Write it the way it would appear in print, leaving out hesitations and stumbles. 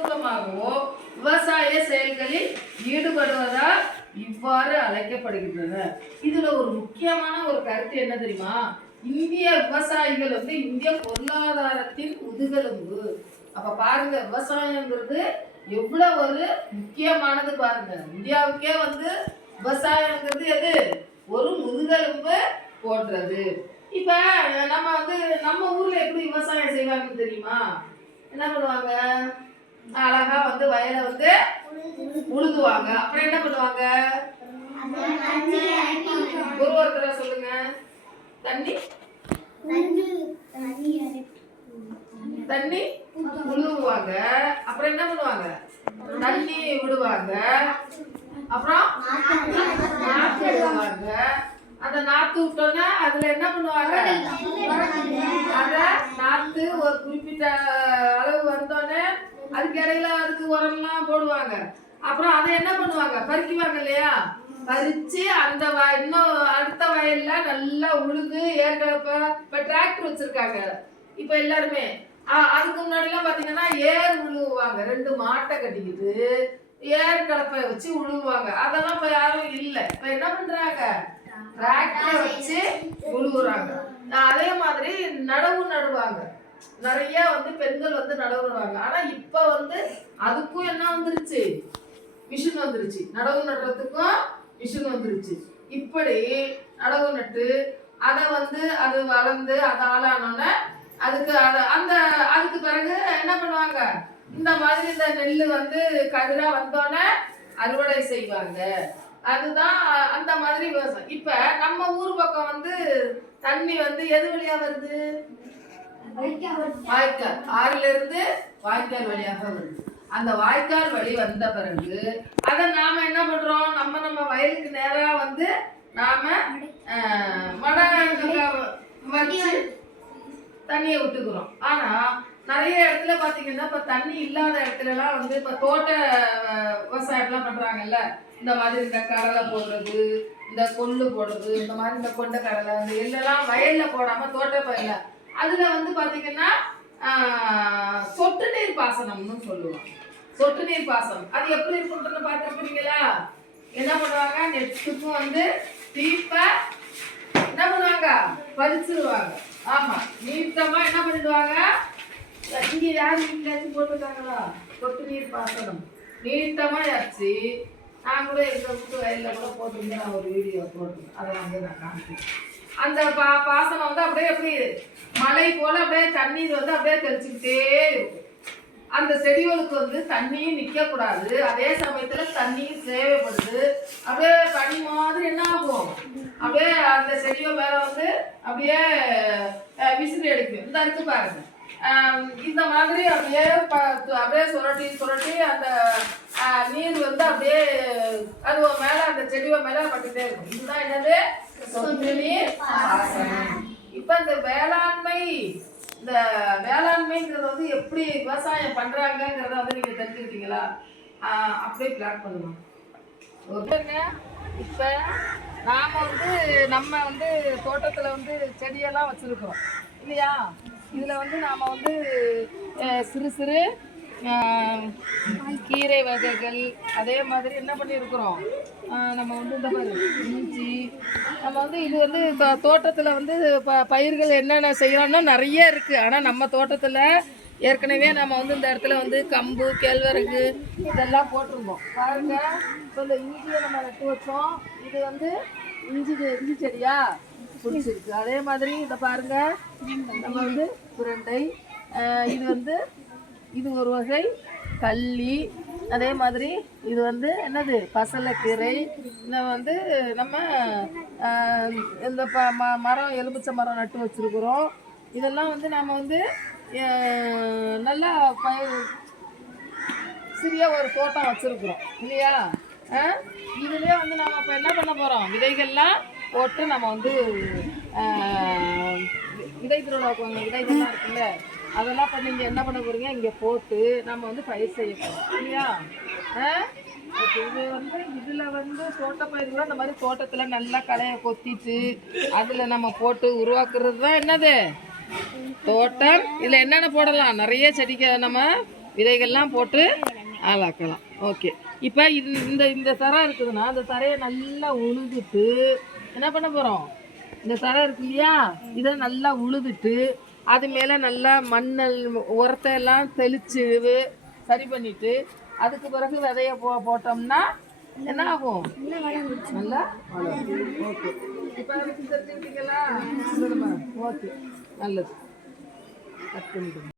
உள்முகமாகவோ விவசாய செயல்களில் ஈடுபடுவதால் இவ்வாறு அழைக்கப்படுகின்றன. இதுல ஒரு முக்கியமான ஒரு கருத்து என்ன தெரியுமா? இந்திய விவசாயிகள் வந்து இந்திய பொருளாதாரத்தின் முதுகெலும்பு. அப்ப பாருங்க, விவசாயங்கிறது எவ்வளவு ஒரு முக்கியமானது பாருங்க. இந்தியாவுக்கே வந்து விவசாயங்கிறது எது ஒரு முதுகெலும்பு போன்றது. இப்ப நம்ம வந்து நம்ம ஊர்ல எப்படி விவசாயம் செய்வாங்கன்னு தெரியுமா? என்ன பண்ணுவாங்க? அழகா வந்து வயலை வந்து உழுதுவாங்க. அப்புறம் என்ன பண்ணுவாங்க? ஒருத்தர சொல்லுங்க. தண்ணி தண்ணி உழுவுவாங்க. அப்புறம் என்ன பண்ணுவாங்க? தண்ணி விடுவாங்க. அப்புறம் நாத்து விடுவாங்க. அந்த நாத்து விட்டோன்னா அதுல என்ன பண்ணுவாங்க? அத நாத்து ஒரு குறிப்பிட்ட அளவு வந்தோடனே அதுக்கு இடையில அதுக்கு உரம்லாம் போடுவாங்க. அப்புறம் அதை என்ன பண்ணுவாங்க? பறிக்குவாங்க இல்லையா? பறிச்சு அந்த இன்னும் அடுத்த வயல்ல நல்லா உழுது இப்ப டிராக்டர் வச்சிருக்காங்க இப்ப எல்லாருமே. அதுக்கு முன்னாடி எல்லாம் பாத்தீங்கன்னா ஏர் உழுவுவாங்க. 2 மாட்டை கட்டிக்கிட்டு ஏர் கலப்பை வச்சு உழுவுவாங்க. அதெல்லாம் இப்ப யாரும் இல்ல. இப்ப என்ன பண்றாங்க? டிராக்டர் வச்சு உழுவுறாங்க. அதே மாதிரி நடவு நடுவாங்க. நிறைய வந்து பெண்கள் வந்து நடவு நடுவாங்க. ஆனா இப்ப வந்து அதுக்கும் என்ன வந்துருச்சு? மிஷின் வந்துருச்சு. நடவு நடுறதுக்கும் மிஷின் வந்துருச்சு. இப்படி நடவு நட்டு அதை வந்து அது வளர்ந்து அது ஆளானோன்னு அதுக்கு அதுக்கு பிறகு என்ன பண்ணுவாங்க? இந்த மாதிரி இந்த நெல் வந்து கதிரா வந்தோடனே அறுவடை செய்வாங்க. அதுதான் அந்த மாதிரி விவசாயம். இப்ப நம்ம ஊர் பக்கம் வந்து தண்ணி வந்து எது வழியா வருது? வாய்க்கால். ஆறுல இருந்து வாய்க்கால் வழியாக வருது. அந்த வாய்க்கால் வழி வந்த பிறகு அதை நாம என்ன பண்றோம்? நம்ம வயலுக்கு நேரா வந்து நாம மடை வச்சு தண்ணியை விட்டுக்கிறோம். ஆனா நிறைய இடத்துல பாத்தீங்கன்னா இப்ப தண்ணி இல்லாத இடத்துல எல்லாம் வந்து இப்ப தோட்ட விவசாயம்லாம் பண்றாங்கல்ல. இந்த மாதிரி இந்த கடலை போடுறது, இந்த கொள்ளு போடுறது, இந்த மாதிரி இந்த கொண்ட கடலை, இந்த எள்ளெல்லாம் வயல்ல போடாம தோட்ட பயில அதுல வந்து பாத்தீங்கன்னா சொட்டு நீர் பாசனம்னு சொல்லுவாங்க. சொட்டு நீர் பாசனம் அது எப்படி இருக்குன்னு பார்த்துருக்கீங்களா? என்ன பண்ணுவாங்க? நெட்டுக்கும் வந்து தீப்ப என்ன பண்ணுவாங்க? பறிச்சிருவாங்க. ஆமா, நீட்டமா என்ன பண்ணிடுவாங்க? இங்க யாரும் வீட்டுல போட்டுருக்காங்களா? சொட்டு நீர் பாசனம் நீட்டமா ஆச்சு. நான் கூட எங்க வீட்டு வயல்ல கூட போட்டிருந்தேன், ஒரு வீடியோ போட்டிருந்தேன். அதை வந்து நான் காமிக்கிறேன். அந்த பாசனம் வந்து அப்படியே எப்படி மழை போல அப்படியே தண்ணீர் வந்து அப்படியே தெளிச்சுக்கிட்டே இருக்கும். அந்த செடிகளுக்கு வந்து தண்ணியும் நிக்க கூடாது, அதே சமயத்துல தண்ணியும் தேவைப்படுது. அப்படியே பனி மாதிரி என்ன ஆகும்? அப்படியே அந்த செடியோ மேல வந்து அப்படியே விசிறி அடிக்கும். இந்த இருக்கு பாருங்க. இந்த மாதிரி அப்படியே சுரட்டி அந்த நீர் வந்து அப்படியே அது மேல அந்த செடியோ மேல பட்டுட்டே இருக்கும். இதுதான் என்னது? சொட்டு நீர் பாசனம். இப்ப இந்த வேளாண்மைங்கிறத வந்து எப்படி விவசாயம் பண்றாங்கிறத வந்து நீங்க தெரிஞ்சுக்கிட்டீங்களா? அப்படியே பிளான் பண்ணுவோம். ஓகேங்க. இப்ப நம்ம வந்து தோட்டத்துல வந்து செடியெல்லாம் வச்சிருக்கோம் இல்லையா? இதுல வந்து நாம வந்து சிறு சிறு கீரை வகைகள் அதே மாதிரி என்ன பண்ணியிருக்கிறோம்? நம்ம வந்து இந்த மாதிரி இஞ்சி, நம்ம வந்து இது வந்து தோட்டத்தில் வந்து பயிர்கள் என்னென்ன செய்யறோம்னா நிறைய இருக்குது. ஆனால் நம்ம தோட்டத்தில் ஏற்கனவே நம்ம வந்து இந்த இடத்துல வந்து கம்பு, கேழ்வரகு இதெல்லாம் போட்டிருந்தோம் பாருங்க. இப்போ இந்த இஞ்சியை நம்ம நட்டு வச்சோம். இது வந்து இஞ்சி செடியா பிடிச்சிருக்கு. அதே மாதிரி இதை பாருங்க, நம்ம வந்து சுரண்டை, இது வந்து இது ஒரு வகை கள்ளி. அதே மாதிரி இது வந்து என்னது? பசலைக்கீரை. இதை வந்து நம்ம இந்த மரம் எலுமிச்சை மரம் நட்டு வச்சுருக்குறோம். இதெல்லாம் வந்து நம்ம வந்து நல்லா சிறிய ஒரு தோட்டம் வச்சுருக்குறோம் இல்லையா? இதுலேயே வந்து நம்ம இப்போ என்ன பண்ண போகிறோம்? விதைகள்லாம் போட்டு நம்ம வந்து விதைகள்லாம் இருக்குல்ல, அதெல்லாம் இப்போ நீங்கள் என்ன பண்ண போகிறீங்க? இங்கே போட்டு நம்ம வந்து பயிர் செய்ய போகிறோம் இல்லையா? இது வந்து இதில் வந்து தோட்டப்பயிர்கள் அந்த மாதிரி தோட்டத்தில் நல்லா களையை கொத்திட்டு அதில் நம்ம போட்டு உருவாக்குறது தான் என்னது? தோட்டம். இதில் என்னென்ன போடலாம்? நிறைய செடிக்கு நம்ம விதைகள்லாம் போட்டு ஆளாக்கலாம். ஓகே. இப்போ இந்த இந்த தரை இருக்குதுன்னா அந்த தரையை நல்லா உழுதுட்டு என்ன பண்ண போகிறோம்? இந்த தரை இருக்கு இல்லையா, இதை நல்லா உழுதுட்டு அது மேலே நல்லா மண்ணல் உரத்தை எல்லாம் தெளித்து சரி பண்ணிவிட்டு அதுக்கு பிறகு விதைய போட்டோம்னா என்ன ஆகும்? நல்லா வளரும். ஓகே. இப்போ அதுக்கு தெரிஞ்சுக்கிட்டீங்களா? ஓகே, நல்லது. கட் பண்ணிடுங்க.